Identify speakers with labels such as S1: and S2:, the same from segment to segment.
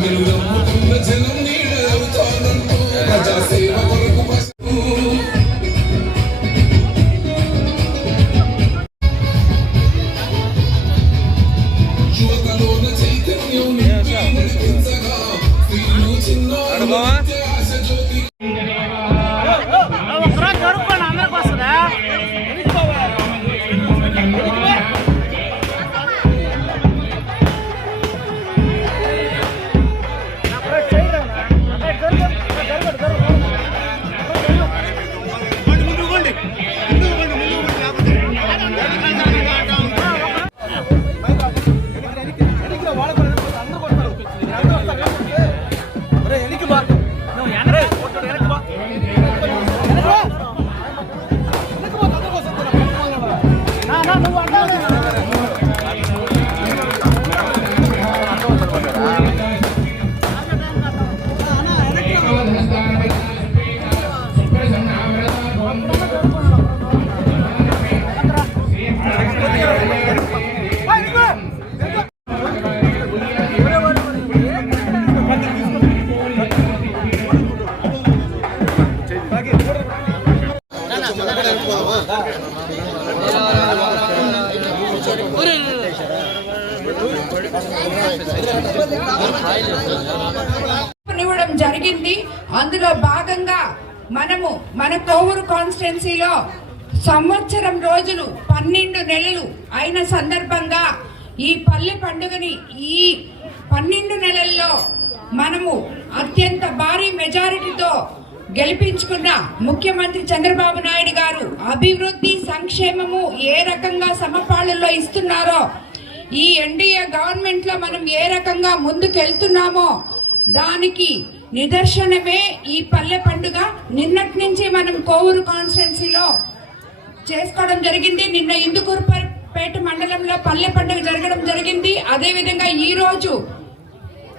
S1: మీరు జనం.
S2: ఇవ్వడం జరిగింది. అందులో భాగంగా మనము మన కోవూరు కాన్స్టిట్యున్సీలో సంవత్సరం రోజులు పన్నెండు నెలలు అయిన సందర్భంగా ఈ పల్లె పండుగని ఈ పన్నెండు నెలల్లో మనము అత్యంత భారీ మెజారిటీతో గెలిపించుకున్న ముఖ్యమంత్రి చంద్రబాబు నాయుడు గారు అభివృద్ధి సంక్షేమము ఏ రకంగా సమపాళ్ళలో ఇస్తున్నారో ఈ ఎన్డీఏ గవర్నమెంట్లో మనం ఏ రకంగా ముందుకెళ్తున్నామో దానికి నిదర్శనమే ఈ పల్లె పండుగ. నిన్నటి నుంచి మనం కోవూరు కాన్స్టిట్యున్సీలో చేసుకోవడం జరిగింది. నిన్న ఇందుకూరుపేట మండలంలో పల్లె పండుగ జరగడం జరిగింది. అదేవిధంగా ఈరోజు ఈ రోజు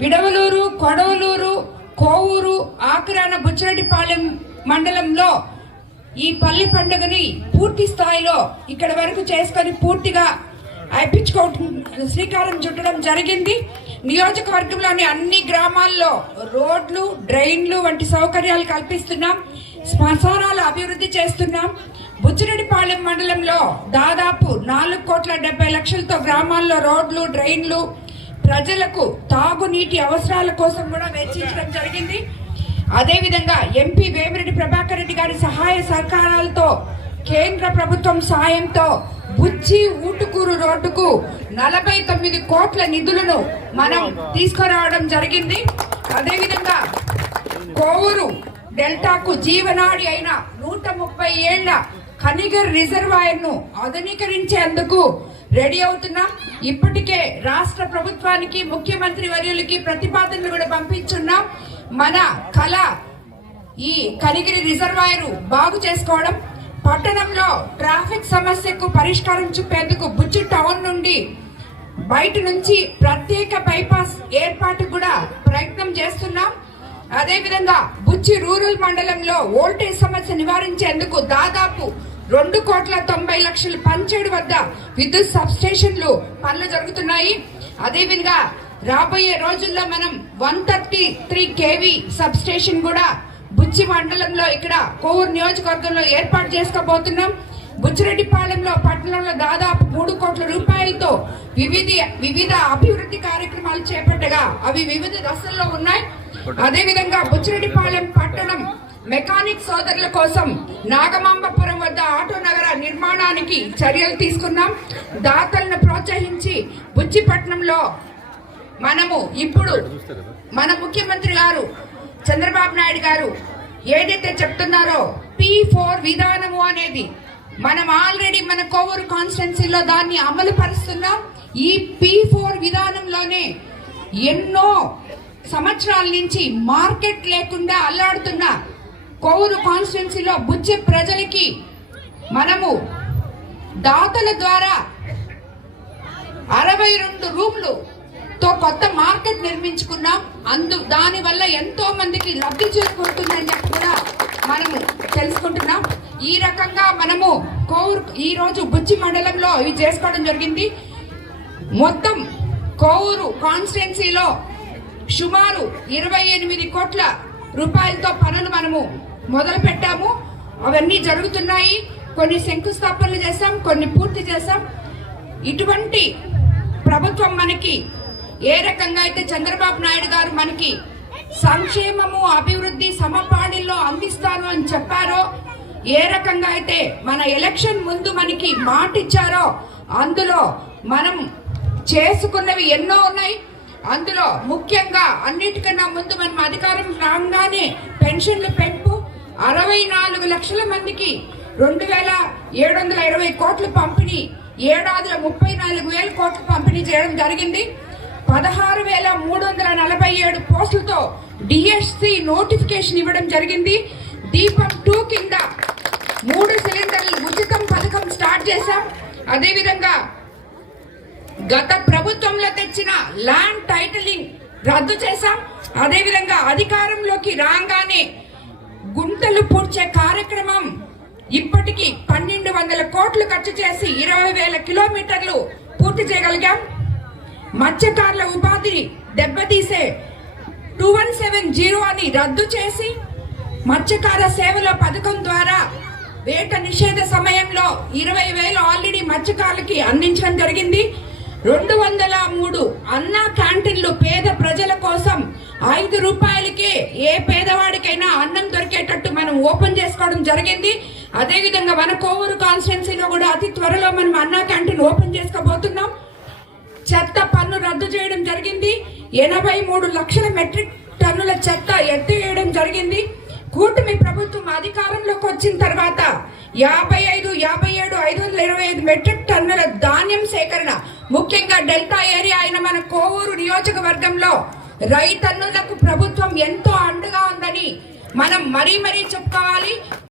S2: విడవలూరు కొడవలూరు కోవూరు ఆకురాన బుచ్చిరెడ్డిపాలెం మండలంలో ఈ పల్లె పండుగని పూర్తి స్థాయిలో ఇక్కడ వరకు చేసుకొని పూర్తిగా అయిపించుకోవటం శ్రీకారం చుట్టడం జరిగింది. నియోజకవర్గంలోని అన్ని గ్రామాల్లో రోడ్లు డ్రైన్లు వంటి సౌకర్యాలు కల్పిస్తున్నాం. శ్మశానాలు అభివృద్ధి చేస్తున్నాం. బుచ్చిరెడ్డిపాలెం మండలంలో దాదాపు నాలుగు కోట్ల డెబ్బై లక్షలతో గ్రామాల్లో రోడ్లు డ్రైన్లు ప్రజలకు తాగునీటి అవసరాల కోసం కూడా వెచ్చించడం జరిగింది. అదేవిధంగా ఎంపీ వేమిరెడ్డి ప్రభాకర్ రెడ్డి గారి సహాయ సహకారాలతో కేంద్ర ప్రభుత్వం సాయంతో బుచ్చి ఊటుకూరు రోడ్డుకు నలభై తొమ్మిది కోట్ల నిధులను మనం తీసుకురావడం జరిగింది. అదేవిధంగా కోవూరు డెల్టాకు జీవనాడి అయిన నూట ముప్పై ఏళ్ళ కనిగర్ రిజర్వాయర్ను ఆధునీకరించేందుకు రెడీ అవుతున్నాం. ఇప్పటికే రాష్ట్ర ప్రభుత్వానికి ముఖ్యమంత్రి వర్యులకి ప్రతిపాదనలు కూడా పంపించున్నాం. మన కళ ఈ కనిగిరి రిజర్వాయర్ బాగు చేసుకోవడం పట్టణంలో ట్రాఫిక్ సమస్యకు పరిష్కారం చూపేందుకు బుచ్చు టౌన్ నుండి బయట నుంచి ప్రత్యేక బైపాస్ ఏర్పాటు కూడా ప్రయత్నం చేస్తున్నాం. అదేవిధంగా బుచ్చి రూరల్ మండలంలో ఓల్టేజ్ సమస్య నివారించేందుకు దాదాపు రెండు కోట్ల తొంభై లక్షల పంచేడు వద్ద విద్యుత్ సబ్స్టేషన్లు పనులు జరుగుతున్నాయి. అదేవిధంగా రాబోయే రోజుల్లో మనం one thirty three KV substation కూడా బుచ్చి మండలంలో ఇక్కడ కోవూరు నియోజకవర్గంలో ఏర్పాటు చేసుకోబోతున్నాం. బుచ్చిరెడ్డిపాలెంలో పట్టణంలో దాదాపు మూడు కోట్ల రూపాయలతో వివిధ వివిధ అభివృద్ధి కార్యక్రమాలు చేపట్టగా అవి వివిధ దశల్లో ఉన్నాయి. అదేవిధంగా బుచ్చిరెడ్డిపాలెం పట్టణం మెకానిక్ సోదరుల కోసం నాగమాంబపురం వద్ద ఆటో నగర నిర్మాణానికి చర్యలు తీసుకున్నాం. దాతలను ప్రోత్సహించి బుచ్చిపట్నంలో మనము ఇప్పుడు మన ముఖ్యమంత్రి గారు చంద్రబాబు నాయుడు గారు ఏదైతే చెప్తున్నారో పి ఫోర్ విధానము అనేది మనం ఆల్రెడీ మన కోవూరు కాన్స్టిట్యున్సీలో దాన్ని అమలు పరుస్తున్నాం. ఈ పి ఫోర్ విధానంలోనే ఎన్నో సంవత్సరాల నుంచి మార్కెట్ లేకుండా అల్లాడుతున్న కోవూరు కాన్స్టిట్యున్సీలో బుచ్చి ప్రజలకి మనము దాతల ద్వారా అరవై రెండు రూమ్లు తో కొత్త మార్కెట్ నిర్మించుకున్నాం. అందు దాని వల్ల ఎంతో మందికి లబ్ధి చేకూరుతుందని చెప్పి కూడా మనము తెలుసుకుంటున్నాం. ఈ రకంగా మనము కోవూరు ఈ రోజు బుచ్చి మండలంలో ఇవి చేసుకోవడం జరిగింది. మొత్తం కోవూరు కాన్స్టిట్యున్సీలో సుమారు ఇరవై ఎనిమిది కోట్ల రూపాయలతో పనులు మనము మొదలు పెట్టాము. అవన్నీ జరుగుతున్నాయి. కొన్ని శంకుస్థాపనలు చేశాం కొన్ని పూర్తి చేశాం. ఇటువంటి ప్రభుత్వం మనకి ఏ రకంగా అయితే చంద్రబాబు నాయుడు గారు మనకి సంక్షేమము అభివృద్ధి సమపాడిలో అందిస్తాను అని చెప్పారో ఏ రకంగా అయితే మన ఎలక్షన్ ముందు మనకి మాట ఇచ్చారో అందులో మనం చేసుకున్నవి ఎన్నో ఉన్నాయి. అందులో ముఖ్యంగా అన్నిటికన్నా ముందు మనం అధికారం రాగానే పెన్షన్లు పెంపు అరవై నాలుగు లక్షల మందికి రెండు వేల ఏడు వందల ఇరవై కోట్లు పంపిణీ ఏడాదిలో ముప్పై నాలుగు వేల కోట్లు పంపిణీ చేయడం జరిగింది. పదహారు వేల మూడు వందల నలభై ఏడు పోస్టులతో డిఎస్సి నోటిఫికేషన్ ఇవ్వడం జరిగింది. దీపం టూ కింద మూడు సిలిండర్లు ఉచితం పథకం స్టార్ట్ చేశాం. అదేవిధంగా గత ప్రభుత్వంలో తెచ్చిన ల్యాండ్ టైటిలింగ్ రద్దు చేశాం. అదేవిధంగా అధికారంలోకి రాగానే గుంటలు పూడ్చే కార్యక్రమం ఇప్పటికీ పన్నెండు వందల కోట్లు ఖర్చు చేసి ఇరవై వేల కిలోమీటర్లు పూర్తి చేయగలిగాం. మత్స్యకారుల ఉపాధిని దెబ్బతీసే టూ వన్ సెవెన్ జీరో అని రద్దు చేసి మత్స్యకార సేవల పథకం ద్వారా వేట నిషేధ సమయంలో ఇరవై వేలు ఆల్రెడీ మత్స్యకారులకి అందించడం జరిగింది. రెండు వందల మూడు అన్న క్యాంటీన్లు పేద ప్రజల కోసం ఐదు రూపాయలకే ఏ పేదవాడికైనా అన్నం దొరికేటట్టు మనం ఓపెన్ చేసుకోవడం జరిగింది. అదేవిధంగా మన కోవూరు కాన్స్టిట్యున్సీలో కూడా అతి త్వరలో మనం అన్నా క్యాంటీన్ ఓపెన్ చేసుకోబోతున్నాం. చెత్త పన్ను రద్దు చేయడం జరిగింది. ఎనభై మూడు లక్షల మెట్రిక్ టన్నుల చెత్త ఎత్తేయడం జరిగింది. కూటమి ప్రభుత్వం అధికారంలోకి వచ్చిన తర్వాత యాభై ఐదు యాభై ఏడు ఐదు వందల ఇరవై ఐదు మెట్రిక్ టన్నుల ధాన్యం సేకరణ ముఖ్యంగా డెల్టా ఏరియా అయిన మన కోవూరు నియోజకవర్గంలో రైతన్నులకు ప్రభుత్వం ఎంతో అండగా ఉందని మనం మరీ మరీ చెప్పుకోవాలి.